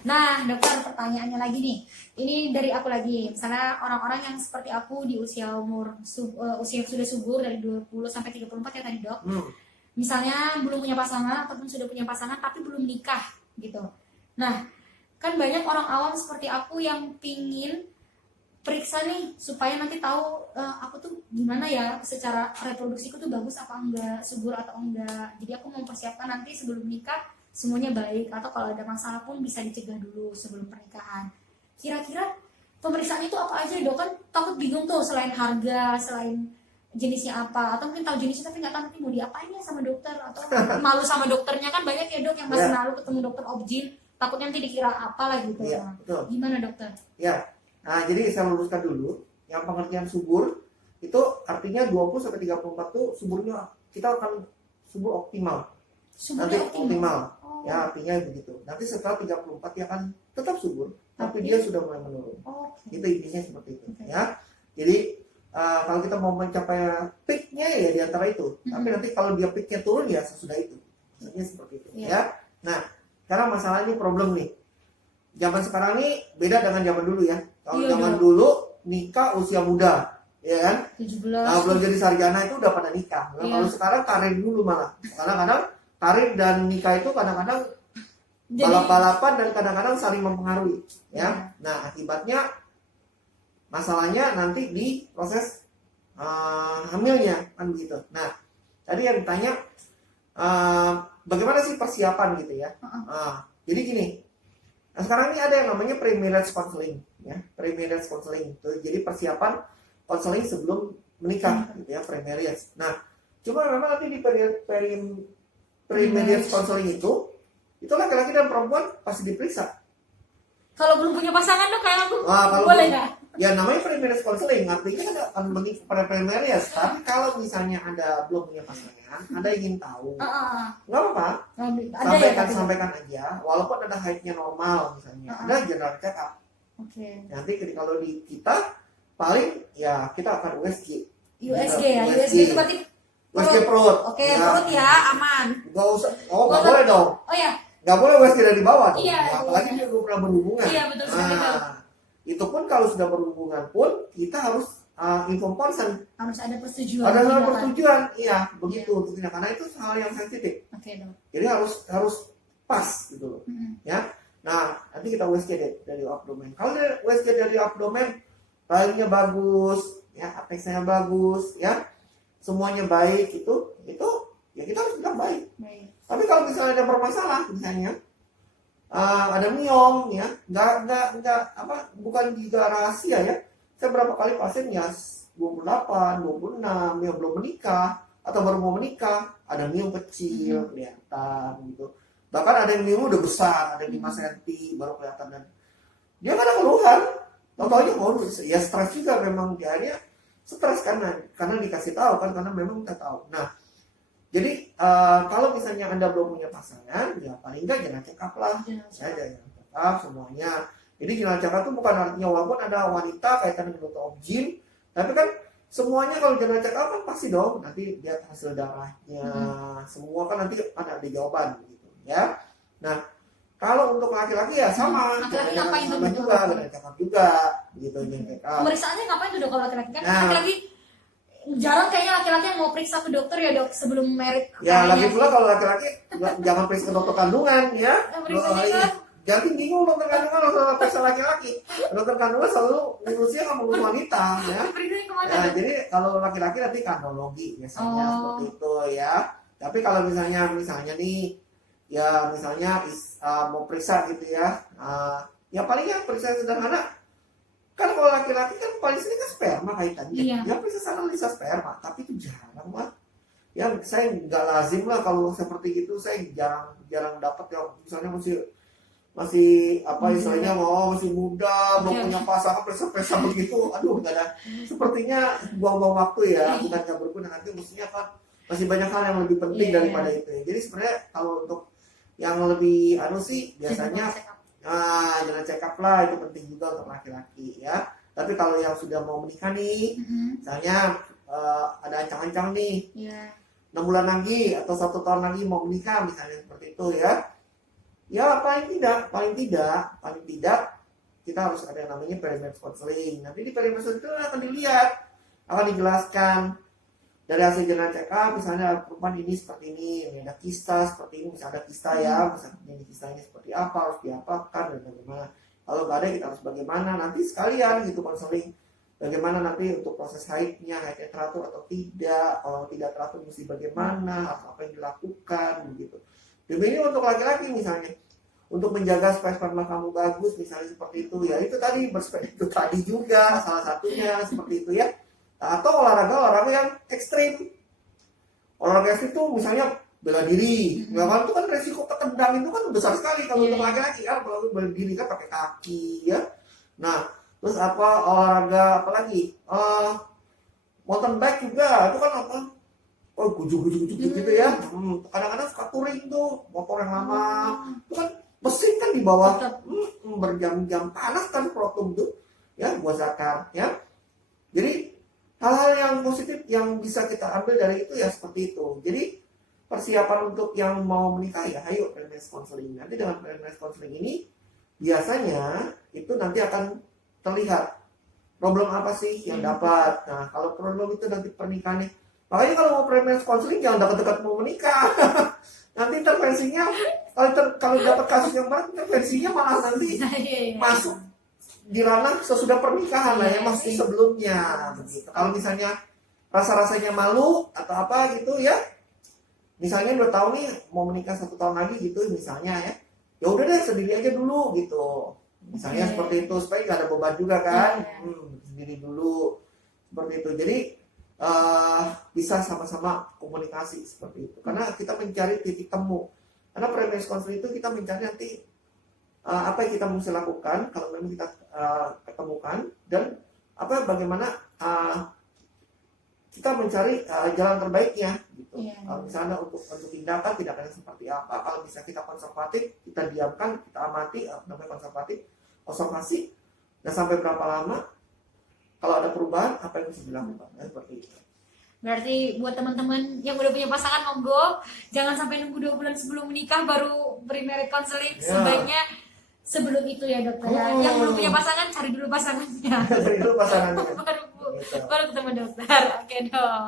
Nah, dokter, pertanyaannya lagi nih. Ini dari aku lagi. Misalnya orang-orang yang seperti aku di usia usia yang sudah subur dari 20 sampai 34 ya tadi, Dok. Misalnya belum punya pasangan ataupun sudah punya pasangan tapi belum nikah gitu. Nah, kan banyak orang awam seperti aku yang pingin periksa nih supaya nanti tahu aku tuh gimana ya secara reproduksiku tuh bagus apa enggak, subur atau enggak. Jadi aku mempersiapkan nanti sebelum nikah semuanya baik, atau kalau ada masalah pun bisa dicegah dulu sebelum pernikahan. Kira-kira pemeriksaan itu apa aja, Dok? Kan takut bingung tuh, selain harga, selain jenisnya apa, atau mungkin tahu jenisnya tapi nggak tahu nanti mau diapain ya sama dokter, atau malu sama dokternya. Kan banyak ya, Dok, yang masih malu ketemu dokter obgyn, takutnya nanti dikira apa lah gitu. Betul. Gimana, dokter? Ya, nah jadi saya luruskan dulu, yang pengertian subur itu artinya 20 sampai 34 tuh suburnya kita akan subur optimal. Suburnya Nanti optimal. Ya, artinya begitu. Nanti setelah 34 dia akan tetap subur, tapi dia sudah mulai menurun. Itu intinya seperti itu. Ya. Jadi kalau kita mau mencapai peaknya ya di antara itu. Tapi nanti kalau dia peaknya turun ya sesudah itu. Maksudnya seperti itu. Ya. Nah, sekarang masalah ini problem nih. Zaman sekarang ini beda dengan zaman dulu ya. Kalau zaman dulu nikah usia muda, ya kan? 17. Nah, belum jadi sarjana itu udah pada nikah. Nah, kalau sekarang karir dulu malah. Kadang-kadang karir dan nikah itu kadang-kadang balap-balapan dan kadang-kadang saling mempengaruhi, ya. Nah, akibatnya masalahnya nanti di proses hamilnya kan begitu. Nah, tadi yang ditanya bagaimana sih persiapan gitu ya. Jadi gini, nah sekarang ini ada yang namanya pre-marriage counseling, ya. Pre-marriage counseling itu jadi persiapan konseling sebelum menikah, gitu ya, pre-marriage. Nah, cuma memang nanti di pre-marriage counseling itu laki-laki dan perempuan pasti diperiksa. Kalau belum punya pasangan, Dok, kayak aku, kalau boleh nggak? Ya namanya pre-marriage counseling, artinya kan akan menikah pada pre-marriage. Tapi kalau misalnya belum punya pasangan, ada ingin tahu, nggak apa-apa. Sampaikan aja, walaupun ada haidnya normal misalnya, ada general check up. Nanti kalau di kita paling ya kita akan USG. USG ya, USG itu berarti USG perut. Perut ya, aman. Gak usah, nggak boleh dong. Oh ya. Nggak boleh USG dari bawah. Iya. Apalagi dia belum pernah berhubungan. Iya, betul sekali. Itu pun kalau sudah berhubungan pun kita harus inform consent. Harus ada persetujuan. Ada persetujuan, iya begitu. Karena itu hal yang sensitif. Dok. Jadi harus pas gitu loh. Ya. Nah, nanti kita USG dari abdomen. Kalau USG dari abdomen, bayinya bagus, ya, apexnya bagus, ya. Semuanya baik itu ya kita harus bilang baik. Tapi kalau misalnya ada bermasalah, misalnya ada miom, ya, bukan juga rahasia ya. Saya berapa kali pasien ya 28, 26, yang belum menikah atau baru mau menikah, ada miom kecil kelihatan gitu. Bahkan ada yang miom udah besar, ada 5 cm baru kelihatan, dan dia nggak ada keluhan. Tahu-tahunya ya stres juga, memang dianya stres karena dikasih tahu kan, karena memang kita tahu. Nah, jadi kalau misalnya Anda belum punya pasangan, ya paling enggak jangan check up lah. Jangan check up semuanya. Jadi jangan check up itu bukan artinya walaupun ada wanita kaitan dengan dokter obgyn, tapi kan semuanya kalau jangan check up kan pasti dong nanti lihat hasil darahnya, semua kan nanti ada jawaban gitu ya. Nah, kalau untuk laki-laki ya sama. Laki-laki ngapain tuh? Jangan check up juga gitu, jangan check up. Pemeriksaannya ngapain tuh, Dok, kalau laki-laki? Kan laki-laki jarang kayaknya laki-laki yang mau periksa ke dokter ya, Dok, sebelum merit. Ya, lagi pula kalau laki-laki jangan periksa ke dokter kandungan ya. Jadi bingung dokter kandungan langsung periksa laki-laki. Dokter kandungan selalu ngurusnya sama wanita ya. Jadi kalau laki-laki nanti kandologi biasanya seperti itu ya. Tapi kalau misalnya nih ya misalnya mau periksa gitu ya. Ya palingnya periksa sederhana. Kan kalau laki-laki kan paling sering kan sperma kaitannya. Ya periksa analisa sperma, tapi itu jarang lah. Ya saya nggak lazim lah kalau seperti itu, saya jarang dapat yang misalnya masih apa istilahnya masih muda, belum punya pasangan periksa begitu. Aduh, nggak ada. Sepertinya buang-buang waktu ya, bukan nggak berguna. Nanti mestinya kan masih banyak hal yang lebih penting daripada itu. Jadi sebenarnya kalau untuk yang lebih sih biasanya jangan check up lah, itu penting juga untuk laki-laki ya. Tapi kalau yang sudah mau menikah nih, misalnya ada ancang-ancang nih, 6 bulan lagi atau 1 tahun lagi mau menikah misalnya seperti itu ya. Ya paling tidak kita harus ada yang namanya pre-marriage counseling. Nanti di pre-marriage counseling itu akan dilihat, akan dijelaskan dari hasil general check up, misalnya perempuan ini seperti ini ada kista seperti ini, misalnya ada kista ya, misalnya ini kistanya seperti apa, harus diapakan dan bagaimana. Kalau nggak ada kita harus bagaimana, nanti sekalian gitu konseling bagaimana nanti untuk proses haidnya teratur atau tidak, kalau tidak teratur mesti bagaimana, harus apa yang dilakukan gitu. Demikian untuk laki-laki misalnya, untuk menjaga supaya sperma kamu bagus misalnya seperti itu ya, itu tadi bersepeda itu tadi juga salah satunya seperti itu ya. Atau olahraga yang ekstrim, olahraga ekstrim itu misalnya bela diri, kan itu kan resiko ketendang itu kan besar sekali kalau untuk laki-laki kan, kalau bela diri kan pakai kaki ya. Nah terus apa olahraga apa lagi, mountain bike juga itu kan apa, gujuk gitu ya. Kadang-kadang suka touring tuh motor yang lama, itu kan mesin kan di bawah berjam-jam panas kan protum tuh ya buat zakar ya. Jadi hal-hal yang positif yang bisa kita ambil dari itu ya seperti itu. Jadi persiapan untuk yang mau menikah ya ayo pre-marriage counseling. Nanti dengan pre-marriage counseling ini biasanya itu nanti akan terlihat problem apa sih yang dapat. Nah kalau problem itu nanti pernikahannya, makanya kalau mau pre-marriage counseling jangan dekat-dekat mau menikah. Nanti intervensinya kalau dapat kasus yang berat, intervensinya malah nanti masuk di ranah sesudah pernikahan lah ya, masih sebelumnya begitu. Kalau misalnya rasa-rasanya malu atau apa gitu ya, misalnya 2 tahun nih mau menikah 1 tahun lagi gitu misalnya ya udah deh sendiri aja dulu gitu misalnya seperti itu, supaya nggak ada beban juga kan. Sendiri dulu seperti itu. Jadi bisa sama-sama komunikasi seperti itu, karena kita mencari titik temu. Karena pre-marriage counseling itu kita mencari nanti apa yang kita mesti lakukan kalau memang kita ketemukan, dan bagaimana kita mencari jalan terbaiknya gitu. Kalau misalnya untuk tindakan seperti apa, kalau bisa kita konservatif, kita diamkan, kita amati, namanya konservatif, observasi, dan sampai berapa lama, kalau ada perubahan apa yang bisa dilakukan, seperti itu. Berarti buat teman-teman yang udah punya pasangan, monggo jangan sampai nunggu 2 bulan sebelum menikah baru pre-marriage counseling. Sebaiknya sebelum itu ya dokter. Yang belum punya pasangan cari dulu pasangannya. Cari dulu pasangannya. baru ketemu dokter. Oke dok.